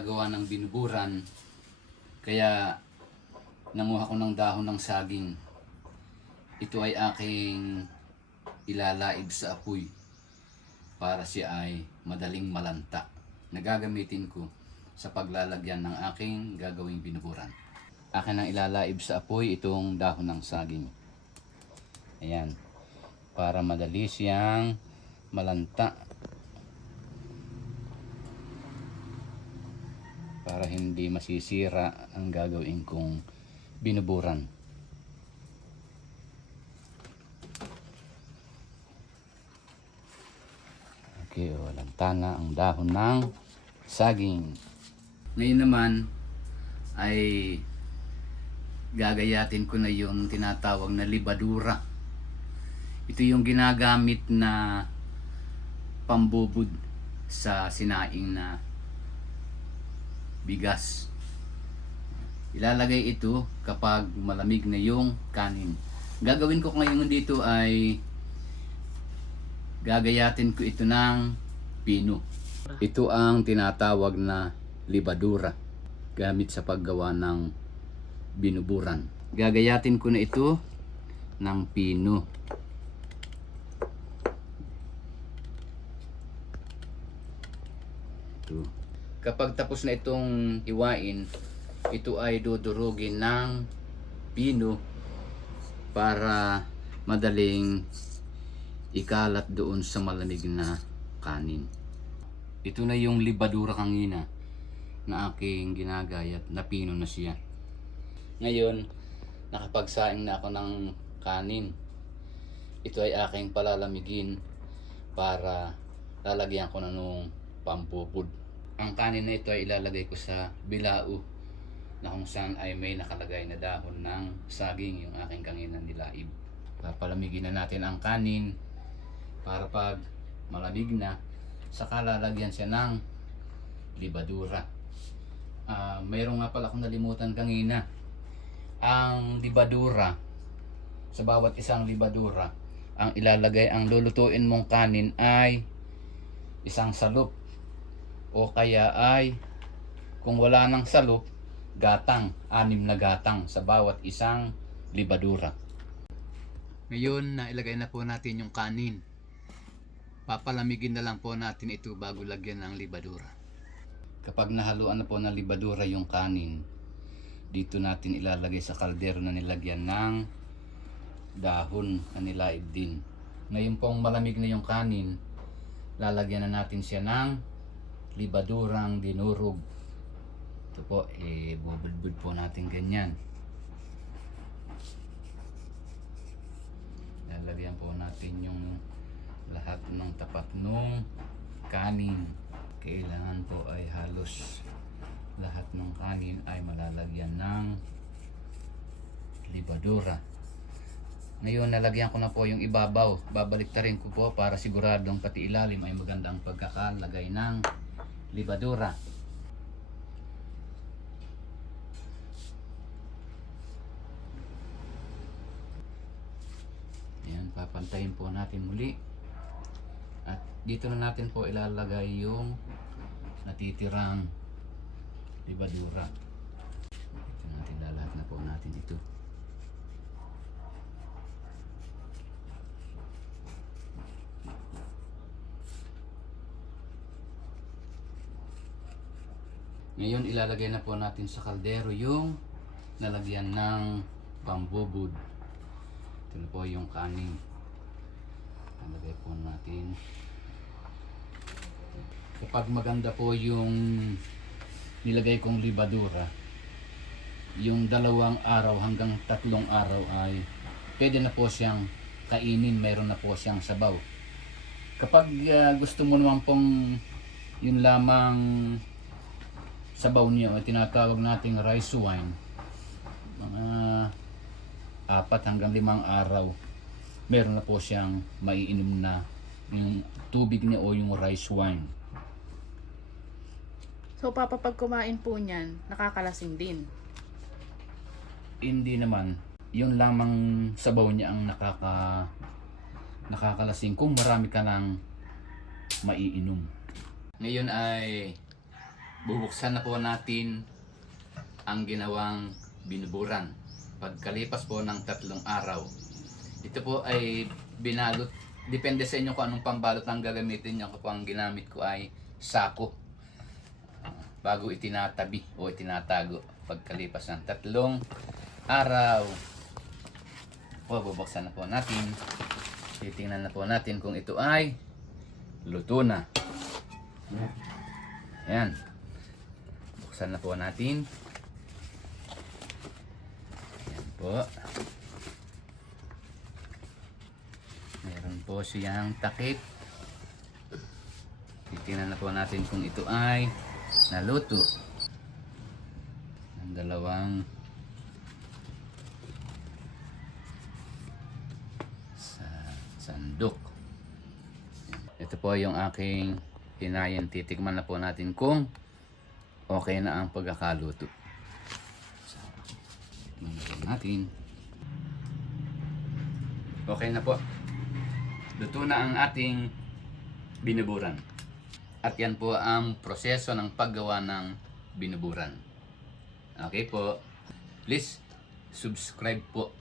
gagawa ng binuburan. Kaya nanguha ko ng dahon ng saging. Ito ay aking ilalaib sa apoy para siya ay madaling malanta. Nagagamitin ko sa paglalagyan ng aking gagawing binuburan. Akin ang ilalaib sa apoy itong dahon ng saging. Ayan. Para madali siyang malanta. Para hindi masisira ang gagawin kong binuburan. Okay, lanta na ang dahon ng saging. Ngayon naman ay gagayatin ko na yung tinatawag na libadura. Ito yung ginagamit na pambubod sa sinaing na bigas. Ilalagay ito kapag malamig na yung kanin. Gagawin ko ngayon dito ay gagayatin ko ito ng pino. Ito ang tinatawag na libadura gamit sa paggawa ng binuburan. Gagayatin ko na ito ng pino. Ito. Kapag tapos na itong hiwain, ito ay dudurugin ng pino para madaling ikalat doon sa malamig na kanin. Ito na yung libadura kanina na aking ginagayat, na pino na siya. Ngayon, nakapagsaing na ako ng kanin. Ito ay aking palalamigin para lalagyan ko na nung pampupod. Ang kanin na ito ay ilalagay ko sa bilao na kung saan ay may nakalagay na dahon ng saging, yung aking kanina nilaib. Papalamigin na natin ang kanin para pag malamig na, saka lalagyan siya ng libadura. Mayroon nga pala akong nalimutan kanina. Ang libadura, sa bawat isang libadura, ang ilalagay, ang lulutuin mong kanin ay isang salop, o kaya ay kung wala ng salop, gatang, 6 na gatang sa bawat isang libadura. Ngayon, nailagay na po natin yung kanin. Papalamigin na lang po natin ito bago lagyan ng libadura. Kapag nahaluan na po ng libadura yung kanin, dito natin ilalagay sa kaldero na nilagyan ng dahon na nilaib din. Ngayon pong malamig na yung kanin, lalagyan na natin siya ng libadurang dinurog. Ito po, bubudbud po natin ganyan. Lalagyan po natin yung lahat ng tapat ng kanin. Kailangan po ay halos lahat ng kanin ay malalagyan ng libadura. Ngayon, nalagyan ko na po yung ibabaw. Babaliktarin ko po para siguradong pati ilalim ay magandang pagkakalagay ng libadura. Ayan, papantayin po natin muli. At dito na natin po ilalagay yung natitirang libadura. Ito natin, lalahat na po natin ito. Ngayon, ilalagay na po natin sa kaldero yung nalagyan ng pambubod. Ito na po yung kanin. Ilalagay po natin. Kapag maganda po yung nilagay kong libadura, yung 2 araw hanggang 3 araw ay pwede na po siyang kainin, mayroon na po siyang sabaw. Kapag gusto mo naman pong yun lamang sabaw niyo ay tinatawag nating rice wine, mga 4 hanggang 5 araw, meron na po siyang maiinom na yung tubig niya o yung rice wine. So, Papa, pag kumain po niyan, nakakalasing din? Hindi naman. Yun lamang sabaw niya ang nakakalasing kung marami ka nang maiinom. Ngayon ay bubuksan na po natin ang ginawang binuburan. Pagkalipas po ng 3 araw, ito po ay binalot. Depende sa inyo kung anong pambalot ang gagamitin nyo. Kung ang ginamit ko ay sako, bago itinatabi o itinatago. Pagkalipas ng 3 araw po, bubuksan na po natin. Titingnan na po natin kung ito ay luto na. Ayan, buksan na po natin. Ayan po, meron po siyang takip. Titingnan na po natin kung ito ay naluto. Ang dalawang sandok. Ito po yung aking hinayin. Titikman na po natin kung okay na ang pagkakaluto. So, tikman na po natin. Okay na po. Luto na ang ating binuburan. At yan po ang proseso ng paggawa ng binuburan. Okay po. Please subscribe po